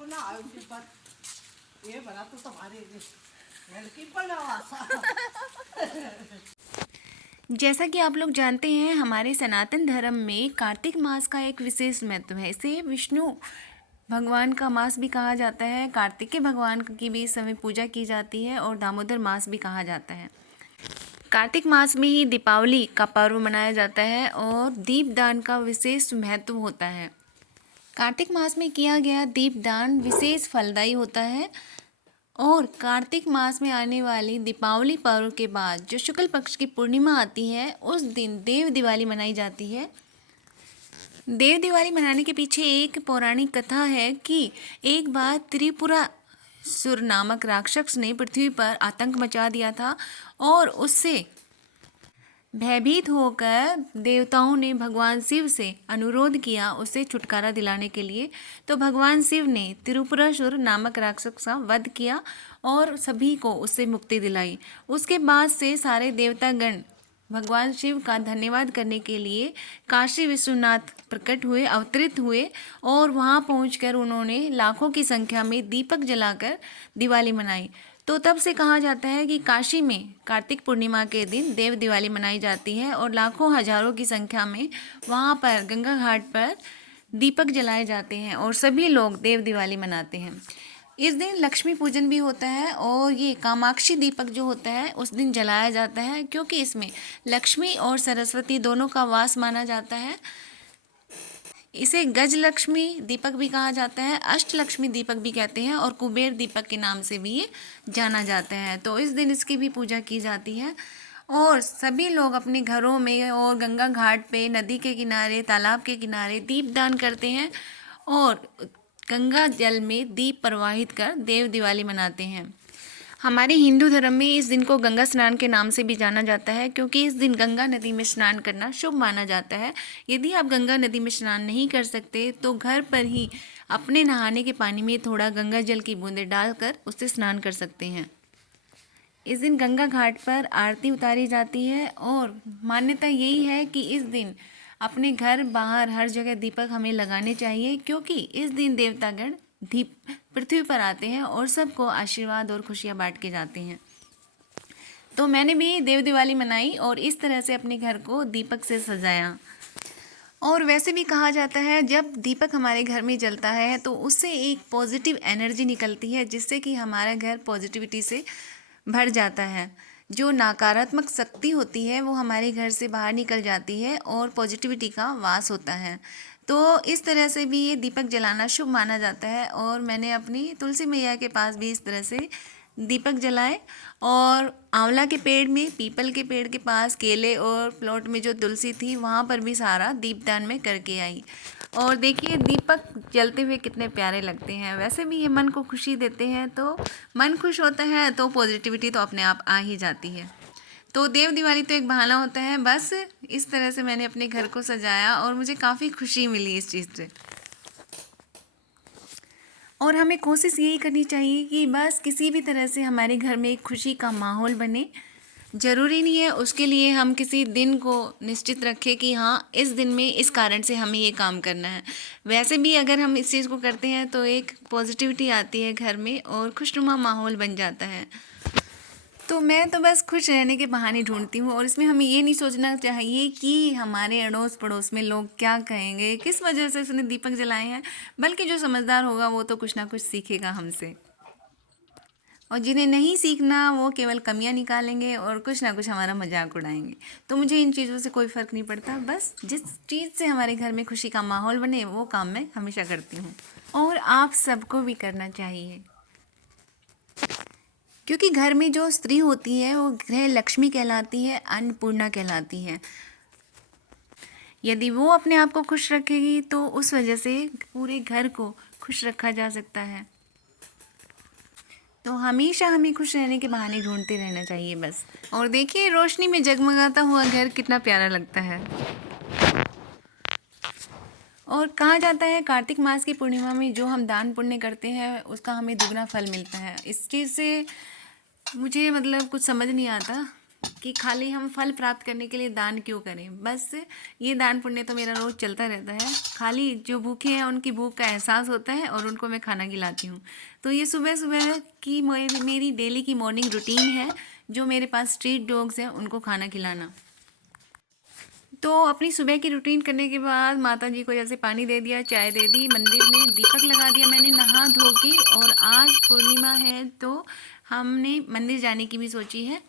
आपको ना आयुष्य ये बना तो तुम्हारी लड़की पर जैसा कि आप लोग जानते हैं, हमारे सनातन धर्म में कार्तिक मास का एक विशेष महत्व है। इसे विष्णु भगवान का मास भी कहा जाता है, कार्तिकेय भगवान की भी इस समय पूजा की जाती है और दामोदर मास भी कहा जाता है। कार्तिक मास में ही दीपावली का पर्व मनाया जाता है और दीपदान का विशेष महत्व होता है। कार्तिक मास में किया गया दीपदान विशेष फलदायी होता है और कार्तिक मास में आने वाली दीपावली पर्व के बाद जो शुक्ल पक्ष की पूर्णिमा आती है, उस दिन देव दिवाली मनाई जाती है। देव दिवाली मनाने के पीछे एक पौराणिक कथा है कि एक बार त्रिपुरासुर नामक राक्षस ने पृथ्वी पर आतंक मचा दिया था और उससे भयभीत होकर देवताओं ने भगवान शिव से अनुरोध किया उसे छुटकारा दिलाने के लिए। तो भगवान शिव ने त्रिपुरासुर नामक राक्षस का वध किया और सभी को उससे मुक्ति दिलाई। उसके बाद से सारे देवतागण भगवान शिव का धन्यवाद करने के लिए काशी विश्वनाथ प्रकट हुए, अवतरित हुए और वहाँ पहुंचकर उन्होंने लाखों की संख्या में दीपक जलाकर दिवाली मनाई। तो तब से कहा जाता है कि काशी में कार्तिक पूर्णिमा के दिन देव दिवाली मनाई जाती है और लाखों हजारों की संख्या में वहाँ पर गंगा घाट पर दीपक जलाए जाते हैं और सभी लोग देव दिवाली मनाते हैं। इस दिन लक्ष्मी पूजन भी होता है और ये कामाक्षी दीपक जो होता है उस दिन जलाया जाता है, क्योंकि इसमें लक्ष्मी और सरस्वती दोनों का वास माना जाता है। इसे गज लक्ष्मी दीपक भी कहा जाता है, अष्ट लक्ष्मी दीपक भी कहते हैं और कुबेर दीपक के नाम से भी ये जाना जाता है। तो इस दिन इसकी भी पूजा की जाती है और सभी लोग अपने घरों में और गंगा घाट पे, नदी के किनारे, तालाब के किनारे दीपदान करते हैं और गंगा जल में दीप प्रवाहित कर देव दिवाली मनाते हैं। हमारे हिंदू धर्म में इस दिन को गंगा स्नान के नाम से भी जाना जाता है, क्योंकि इस दिन गंगा नदी में स्नान करना शुभ माना जाता है। यदि आप गंगा नदी में स्नान नहीं कर सकते तो घर पर ही अपने नहाने के पानी में थोड़ा गंगा जल की बूंदें डालकर उससे स्नान कर सकते हैं। इस दिन गंगा घाट पर आरती उतारी जाती है और मान्यता यही है कि इस दिन अपने घर बाहर हर जगह दीपक हमें लगाने चाहिए, क्योंकि इस दिन देवतागण दीप पृथ्वी पर आते हैं और सबको आशीर्वाद और खुशियाँ बांट के जाते हैं। तो मैंने भी देव दिवाली मनाई और इस तरह से अपने घर को दीपक से सजाया। और वैसे भी कहा जाता है जब दीपक हमारे घर में जलता है तो उससे एक पॉजिटिव एनर्जी निकलती है, जिससे कि हमारा घर पॉजिटिविटी से भर जाता है। जो नकारात्मक शक्ति होती है वो हमारे घर से बाहर निकल जाती है और पॉजिटिविटी का वास होता है। तो इस तरह से भी ये दीपक जलाना शुभ माना जाता है और मैंने अपनी तुलसी मैया के पास भी इस तरह से दीपक जलाए और आंवला के पेड़ में, पीपल के पेड़ के पास, केले और प्लॉट में जो तुलसी थी वहाँ पर भी सारा दीपदान में करके आई। और देखिए दीपक जलते हुए कितने प्यारे लगते हैं। वैसे भी ये मन को खुशी देते हैं, तो मन खुश होता है तो पॉजिटिविटी तो अपने आप आ ही जाती है। तो देव दिवाली तो एक बहाना होता है। बस इस तरह से मैंने अपने घर को सजाया और मुझे काफ़ी खुशी मिली इस चीज़ से। और हमें कोशिश यही करनी चाहिए कि बस किसी भी तरह से हमारे घर में एक खुशी का माहौल बने। ज़रूरी नहीं है उसके लिए हम किसी दिन को निश्चित रखें कि हाँ इस दिन में इस कारण से हमें ये काम करना है। वैसे भी अगर हम इस चीज़ को करते हैं तो एक पॉजिटिविटी आती है घर में और खुशनुमा माहौल बन जाता है। तो मैं तो बस खुश रहने के बहाने ढूंढती हूँ और इसमें हमें ये नहीं सोचना चाहिए कि हमारे अड़ोस पड़ोस में लोग क्या कहेंगे, किस वजह से उसने दीपक जलाए हैं। बल्कि जो समझदार होगा वो तो कुछ ना कुछ सीखेगा हमसे, और जिन्हें नहीं सीखना वो केवल कमियां निकालेंगे और कुछ ना कुछ हमारा मजाक उड़ाएंगे। तो मुझे इन चीज़ों से कोई फ़र्क नहीं पड़ता। बस जिस चीज़ से हमारे घर में खुशी का माहौल बने वो काम मैं हमेशा करती हूँ और आप सबको भी करना चाहिए, क्योंकि घर में जो स्त्री होती है वो गृह लक्ष्मी कहलाती है, अन्नपूर्णा कहलाती है। यदि वो अपने आप को खुश रखेगी तो उस वजह से पूरे घर को खुश रखा जा सकता है। तो हमेशा हमें खुश रहने के बहाने ढूंढते रहना चाहिए बस। और देखिए रोशनी में जगमगाता हुआ घर कितना प्यारा लगता है। और कहा जाता है कार्तिक मास की पूर्णिमा में जो हम दान पुण्य करते हैं उसका हमें दुगना फल मिलता है। इस चीज़ से मुझे मतलब कुछ समझ नहीं आता, कि खाली हम फल प्राप्त करने के लिए दान क्यों करें। बस ये दान पुण्य तो मेरा रोज़ चलता रहता है। खाली जो भूखे हैं उनकी भूख का एहसास होता है और उनको मैं खाना खिलाती हूँ। तो ये सुबह सुबह की मेरी डेली की मॉर्निंग रूटीन है। जो मेरे पास स्ट्रीट डॉग्स हैं उनको खाना खिलाना। तो अपनी सुबह की रूटीन करने के बाद माता जी को जैसे पानी दे दिया, चाय दे दी, मंदिर में दीपक लगा दिया मैंने नहा धो के। और आज पूर्णिमा है तो हमने मंदिर जाने की भी सोची है।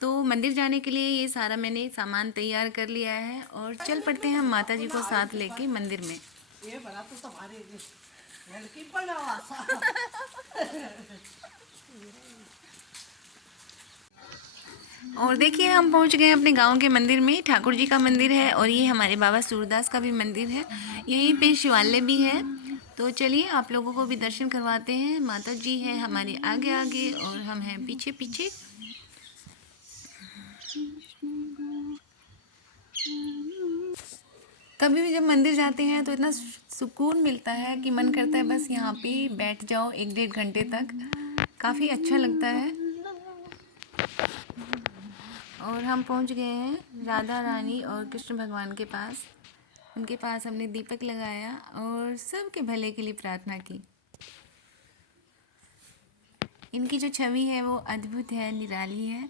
तो मंदिर जाने के लिए ये सारा मैंने सामान तैयार कर लिया है और चल पड़ते हैं हम माता जी को साथ लेके मंदिर में। ये बना तो तुम्हारी लड़की पड़ा। और देखिए हम पहुंच गए अपने गांव के मंदिर में। ठाकुर जी का मंदिर है और ये हमारे बाबा सूरदास का भी मंदिर है। यहीं पे शिवालय भी है। तो चलिए आप लोगों को भी दर्शन करवाते हैं। माता जी है हमारे आगे आगे और हम हैं पीछे पीछे। कभी भी जब मंदिर जाते हैं तो इतना सुकून मिलता है कि मन करता है बस यहाँ पे बैठ जाओ 1-1.5 घंटे तक। काफ़ी अच्छा लगता है। और हम पहुँच गए हैं राधा रानी और कृष्ण भगवान के पास। उनके पास हमने दीपक लगाया और सबके भले के लिए प्रार्थना की। इनकी जो छवि है वो अद्भुत है, निराली है।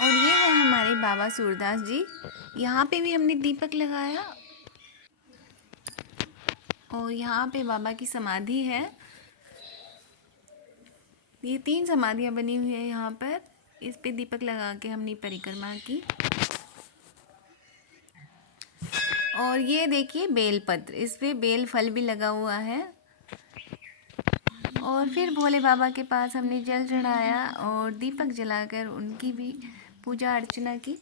और ये है हमारे बाबा सूरदास जी। यहाँ पे भी हमने दीपक लगाया और यहाँ पे बाबा की समाधि है। ये 3 समाधियाँ बनी हुई है यहाँ पर। इस पे दीपक लगा के हमने परिक्रमा की। और ये देखिए बेलपत्र, इस पे बेल फल भी लगा हुआ है। और फिर भोले बाबा के पास हमने जल चढ़ाया और दीपक जलाकर उनकी भी पूजा अर्चना की।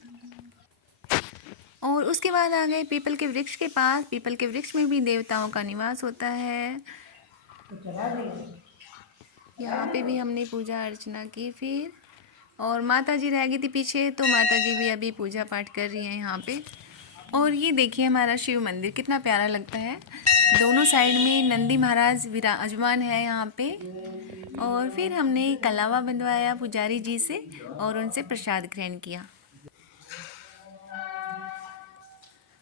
और उसके बाद आ गए पीपल के वृक्ष के पास। पीपल के वृक्ष में भी देवताओं का निवास होता है। यहाँ पे भी हमने पूजा अर्चना की फिर। और माता जी रह गई थी पीछे, तो माता जी भी अभी पूजा पाठ कर रही हैं यहाँ पे। और ये देखिए हमारा शिव मंदिर कितना प्यारा लगता है। दोनों साइड में नंदी महाराज विराजमान है यहाँ पे। और फिर हमने कलावा बंधवाया पुजारी जी से और उनसे प्रसाद ग्रहण किया।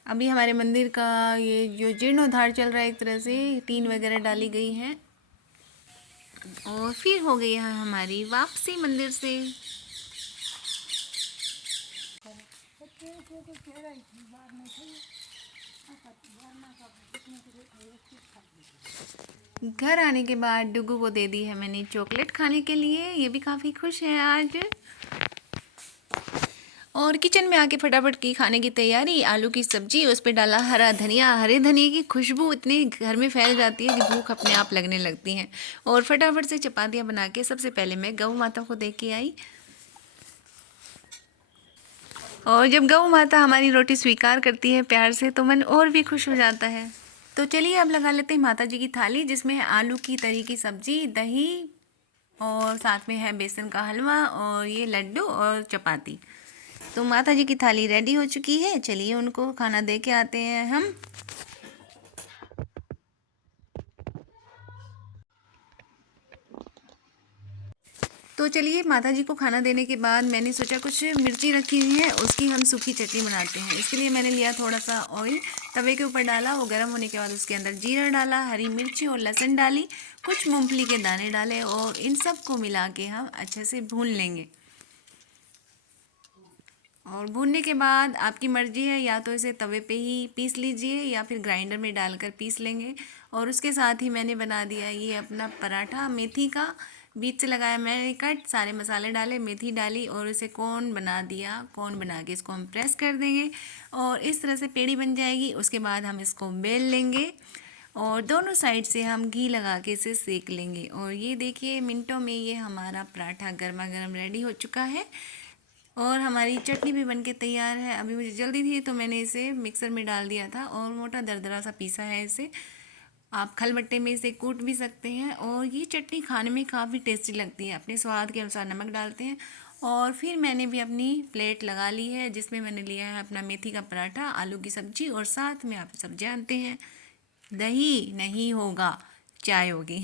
अभी हमारे मंदिर का ये जो जीर्णोद्धार चल रहा है, एक तरह से टीन वगैरह डाली गई हैं। और फिर हो गई है हमारी वापसी मंदिर से। घर आने के बाद डुगू को दे दी है मैंने चॉकलेट खाने के लिए। ये भी काफ़ी खुश है आज। और किचन में आके फटाफट की खाने की तैयारी। आलू की सब्जी, उस पर डाला हरा धनिया। हरे धनिया की खुशबू इतनी घर में फैल जाती है कि भूख अपने आप लगने लगती है। और फटाफट से चपातियाँ बना के सबसे पहले मैं गौ माता को दे के आई। और जब गौ माता हमारी रोटी स्वीकार करती है प्यार से तो मन और भी खुश हो जाता है। तो चलिए अब लगा लेते हैं माता जी की थाली, जिसमें है आलू की तरी की सब्जी, दही और साथ में है बेसन का हलवा और ये लड्डू और चपाती। तो माता जी की थाली रेडी हो चुकी है। चलिए उनको खाना दे के आते हैं हम। तो चलिए माता जी को खाना देने के बाद मैंने सोचा कुछ मिर्ची रखी हुई है, उसकी हम सूखी चटनी बनाते हैं। इसके लिए मैंने लिया थोड़ा सा ऑयल, तवे के ऊपर डाला। वो गर्म होने के बाद उसके अंदर जीरा डाला, हरी मिर्ची और लहसुन डाली, कुछ मूंगफली के दाने डाले और इन सब को मिला के हम अच्छे से भून लेंगे। और भूनने के बाद आपकी मर्ज़ी है, या तो इसे तवे पे ही पीस लीजिए या फिर ग्राइंडर में डालकर पीस लेंगे। और उसके साथ ही मैंने बना दिया ये अपना पराठा मेथी का। बीच से लगाया मैंने कट, सारे मसाले डाले, मेथी डाली और इसे कोन बना दिया। कोन बना के इसको हम प्रेस कर देंगे और इस तरह से पेड़ी बन जाएगी। उसके बाद हम इसको बेल लेंगे और दोनों साइड से हम घी लगा के इसे सेक लेंगे। और ये देखिए मिनटों में ये हमारा पराठा गर्मा गर्म रेडी हो चुका है। और हमारी चटनी भी बनके तैयार है। अभी मुझे जल्दी थी तो मैंने इसे मिक्सर में डाल दिया था और मोटा दरदरा सा पीसा है इसे। आप खलबट्टे में इसे कूट भी सकते हैं और ये चटनी खाने में काफ़ी टेस्टी लगती है। अपने स्वाद के अनुसार नमक डालते हैं। और फिर मैंने भी अपनी प्लेट लगा ली है जिसमें मैंने लिया है अपना मेथी का पराठा, आलू की सब्जी और साथ में आप सब जानते हैं दही नहीं होगा, चाय होगी।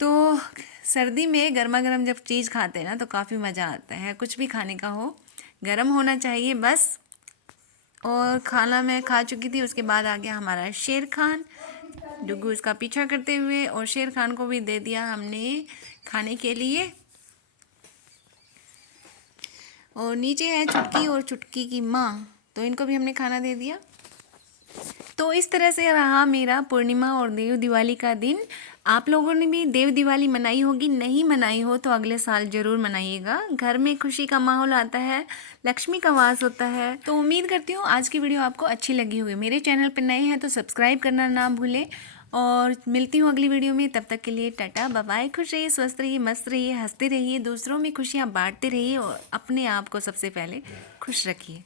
तो सर्दी में गर्मा गर्म जब चीज़ खाते हैं ना तो काफ़ी मज़ा आता है। कुछ भी खाने का हो गर्म होना चाहिए बस। और खाना मैं खा चुकी थी, उसके बाद आ गया हमारा शेर खान। डुगू इसका पीछा करते हुए और शेर खान को भी दे दिया हमने खाने के लिए। और नीचे है चुटकी और चुटकी की माँ, तो इनको भी हमने खाना दे दिया। तो इस तरह से रहा मेरा पूर्णिमा और देव दिवाली का दिन। आप लोगों ने भी देव दिवाली मनाई होगी, नहीं मनाई हो तो अगले साल ज़रूर मनाइएगा। घर में खुशी का माहौल आता है, लक्ष्मी का वास होता है। तो उम्मीद करती हूँ आज की वीडियो आपको अच्छी लगी होगी। मेरे चैनल पर नए हैं तो सब्सक्राइब करना ना भूलें। और मिलती हूँ अगली वीडियो में, तब तक के लिए टाटा बाय बाय। खुश रहिए, स्वस्थ रहिए, मस्त रहिए, हंसते रहिए, दूसरों में खुशियाँ बांटते रहिए और अपने आप को सबसे पहले खुश रखिए।